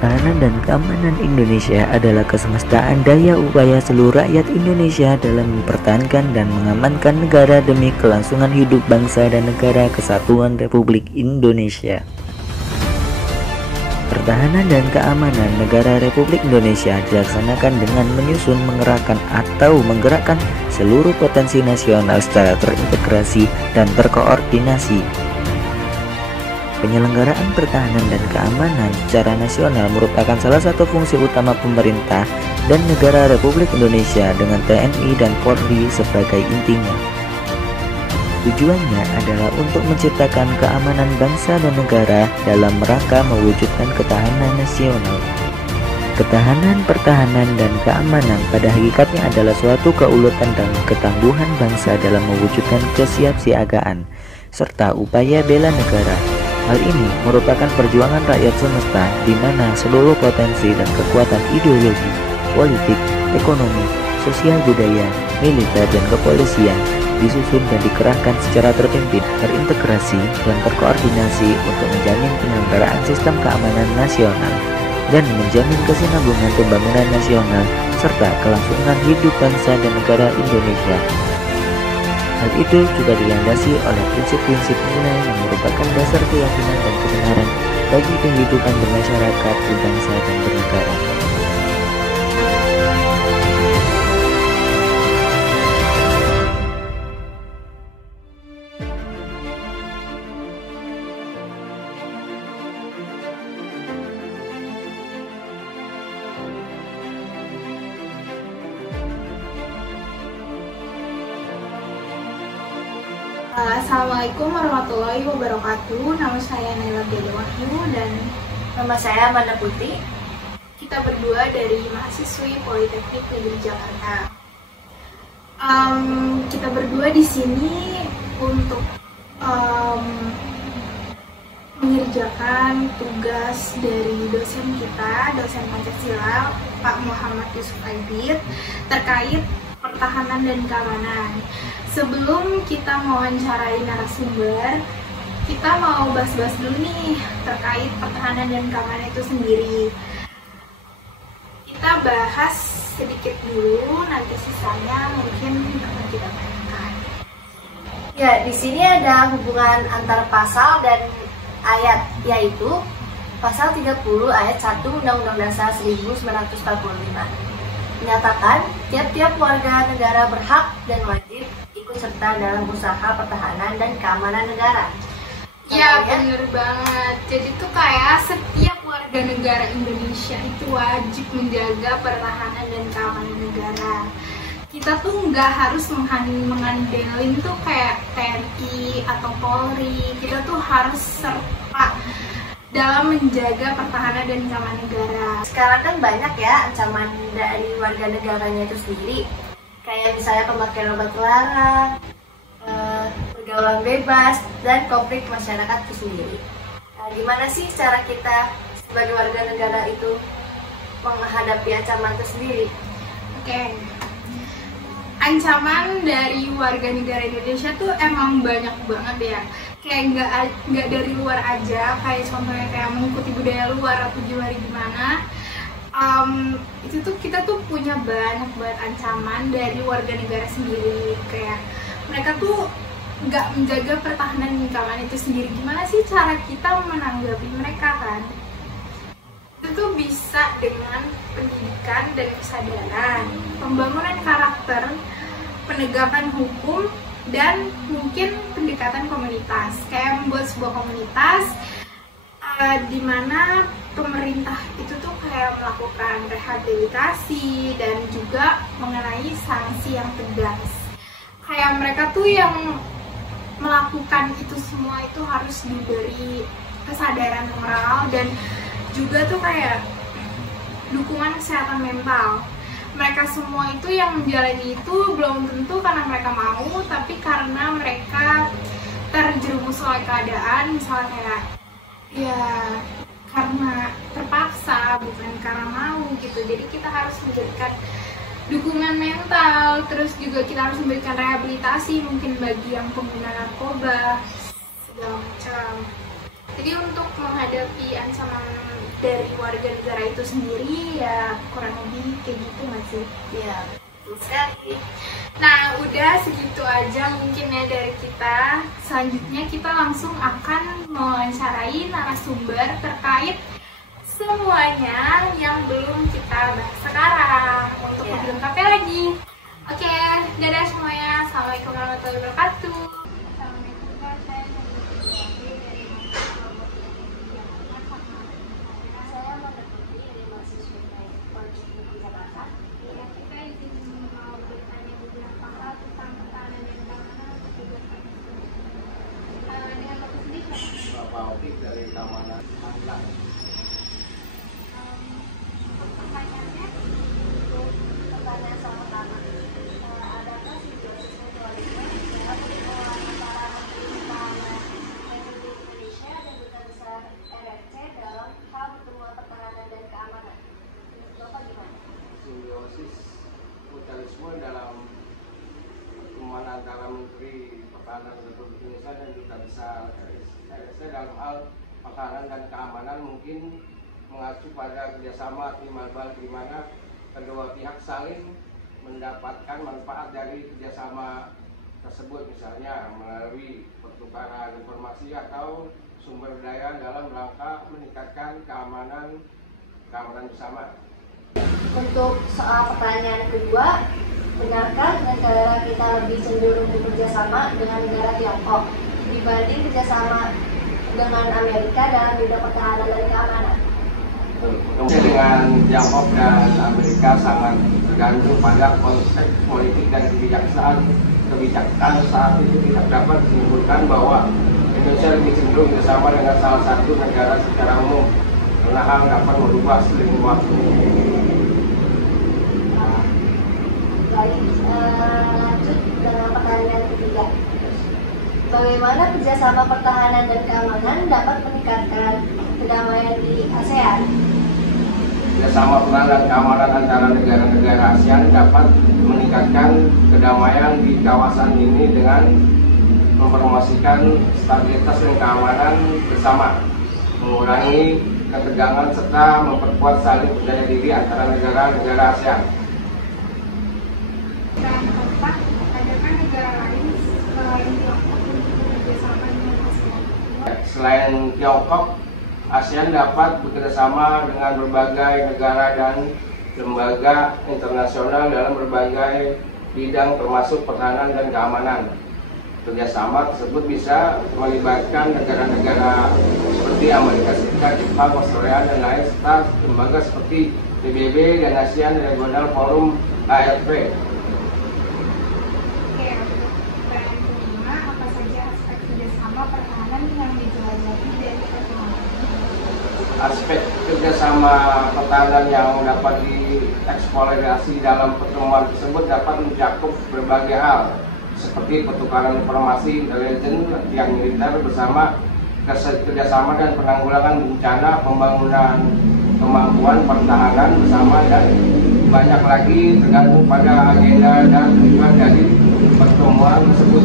Pertahanan dan keamanan Indonesia adalah kesemestaan daya upaya seluruh rakyat Indonesia dalam mempertahankan dan mengamankan negara demi kelangsungan hidup bangsa dan negara kesatuan Republik Indonesia. Pertahanan dan keamanan negara Republik Indonesia dilaksanakan dengan menyusun, mengerahkan atau menggerakkan seluruh potensi nasional secara terintegrasi dan terkoordinasi. Penyelenggaraan pertahanan dan keamanan secara nasional merupakan salah satu fungsi utama pemerintah dan negara Republik Indonesia dengan TNI dan Polri sebagai intinya. Tujuannya adalah untuk menciptakan keamanan bangsa dan negara dalam rangka mewujudkan ketahanan nasional. Ketahanan, pertahanan, dan keamanan pada hakikatnya adalah suatu keuletan dan ketangguhan bangsa dalam mewujudkan kesiapsiagaan serta upaya bela negara. Hal ini merupakan perjuangan rakyat semesta di mana seluruh potensi dan kekuatan ideologi, politik, ekonomi, sosial budaya, militer, dan kepolisian disusun dan dikerahkan secara terpimpin, terintegrasi, dan terkoordinasi untuk menjamin penyelenggaraan sistem keamanan nasional dan menjamin kesinambungan pembangunan nasional serta kelangsungan hidup bangsa dan negara Indonesia. Hal itu juga dilandasi oleh prinsip-prinsip nilai yang merupakan dasar keyakinan dan kebenaran bagi kehidupan bermasyarakat, berbangsa, dan bernegara. Assalamualaikum warahmatullahi wabarakatuh. Nama saya Naila Bella Wahyu dan nama saya Amanda Putri. Kita berdua dari mahasiswi Politeknik Negeri Jakarta. Kita berdua di sini untuk mengerjakan tugas dari dosen kita, dosen Pancasila, Pak Muhammad Yusuf Aidit, terkait pertahanan dan keamanan. Sebelum kita mewawancarai narasumber, kita mau bahas-bahas dulu nih terkait pertahanan dan keamanan itu sendiri. Kita bahas sedikit dulu, nanti sisanya mungkin akan kita tanyakan. Ya, di sini ada hubungan antara pasal dan ayat, yaitu pasal 30 ayat 1 Undang-Undang Dasar 1945. Menyatakan tiap-tiap warga negara berhak dan wajib ikut serta dalam usaha pertahanan dan keamanan negara. Ya, bener banget. Jadi tuh kayak setiap warga negara Indonesia itu wajib menjaga pertahanan dan keamanan negara. Kita tuh nggak harus mengandelin tuh kayak TNI atau Polri. Kita tuh harus serta dalam menjaga pertahanan dan keamanan negara. Sekarang kan banyak ya ancaman dari warga negaranya itu sendiri, kayak misalnya pemakaian obat terlarang, pergaulan bebas, dan konflik masyarakat itu sendiri. Nah, gimana sih cara kita sebagai warga negara itu menghadapi ancaman itu sendiri? Oke. Ancaman dari warga negara Indonesia tuh emang banyak banget ya. Kayak nggak dari luar aja, kayak contohnya kayak mengikuti budaya luar atau gimana. Itu tuh kita tuh punya banyak banget ancaman dari warga negara sendiri. Kayak mereka tuh nggak menjaga pertahanan dan keamanan itu sendiri. Gimana sih cara kita menanggapi mereka kan? Itu tuh bisa dengan pendidikan dan kesadaran, pembangunan karakter, penegakan hukum, dan mungkin pendekatan komunitas. Kayak membuat sebuah komunitas di mana pemerintah itu tuh kayak melakukan rehabilitasi dan juga mengenai sanksi yang tegas. Kayak mereka tuh yang melakukan itu semua itu harus diberi kesadaran moral dan juga tuh kayak dukungan kesehatan mental. Mereka semua itu yang menjalani itu belum tentu karena mereka mau, tapi karena mereka terjerumus oleh keadaan, misalnya kayak ya karena terpaksa, bukan karena mau gitu. Jadi kita harus memberikan dukungan mental, terus juga kita harus memberikan rehabilitasi mungkin bagi yang pengguna narkoba segala macam. Jadi untuk menghadapi ancaman dari warga negara itu sendiri ya kurang lebih kayak gitu nggak sih? Iya, betul sekali. Nah, udah segitu aja mungkin ya dari kita. Selanjutnya kita langsung akan mewawancarai narasumber terkait semuanya yang belum kita bahas sekarang untuk lebih lengkapnya lagi. Oke, dadah semuanya. Assalamualaikum warahmatullahi wabarakatuh. Assalamualaikum, saya dari keamanan online. Pertanyaan soal pertama, adakah simbiosis mutualisme atau pengelolaan antara Menteri Pertahanan Republik Indonesia dan Duta Besar RRC dalam hal pertemuan pertahanan dan keamanan? Menurut Bapak gimana? Simbiosis mutualisme dalam pertemuan antara Menteri Pertahanan Republik Indonesia dan Duta Besar RRC dalam hal pertahanan dan keamanan mungkin mengacu pada kerjasama timbal di mana kedua pihak saling mendapatkan manfaat dari kerjasama tersebut, misalnya melalui pertukaran informasi atau sumber daya dalam rangka meningkatkan keamanan bersama. Untuk soal pertanyaan kedua, benarkah negara kita lebih cenderung bekerja sama dengan negara Tiongkok dibanding kerjasama dengan Amerika dalam bidang pertahanan dan keamanan? Dengan Tiongkok dan Amerika sangat tergantung pada konteks politik dan kebijakan saat itu tidak dapat disimpulkan bahwa Indonesia lebih cenderung bersama dengan salah satu negara secara umum karena hal dapat merubah seiring waktu. Baik, lanjut dengan pertanyaan ketiga. Bagaimana kerjasama pertahanan dan keamanan dapat meningkatkan kedamaian di ASEAN? Kerjasama perang dan keamanan antara negara-negara ASEAN dapat meningkatkan kedamaian di kawasan ini dengan mempromosikan stabilitas dan keamanan bersama, mengurangi ketegangan serta memperkuat saling percaya diri antara negara-negara ASEAN. Dan keempat, adakah negara lain selain Tiongkok untuk bekerjasama dengan ASEAN? Selain Tiongkok, ASEAN dapat bekerjasama dengan berbagai negara dan lembaga internasional dalam berbagai bidang termasuk pertahanan dan keamanan. Kerjasama tersebut bisa melibatkan negara-negara seperti Amerika Serikat, Jepang, Australia, dan lain serta lembaga seperti PBB dan ASEAN Regional Forum ARP. Oke, untuk pertanyaan kelima, apa saja aspek kerjasama pertahanan yang dijelajahi dari pertemuan ini? Aspek kerjasama pertahanan yang dapat dieksplorasi dalam pertemuan tersebut dapat mencakup berbagai hal, seperti pertukaran informasi intelijen yang militer bersama, kerjasama dan penanggulangan bencana, pembangunan kemampuan pertahanan bersama, dan banyak lagi tergantung pada agenda dan tujuan dari pertemuan tersebut.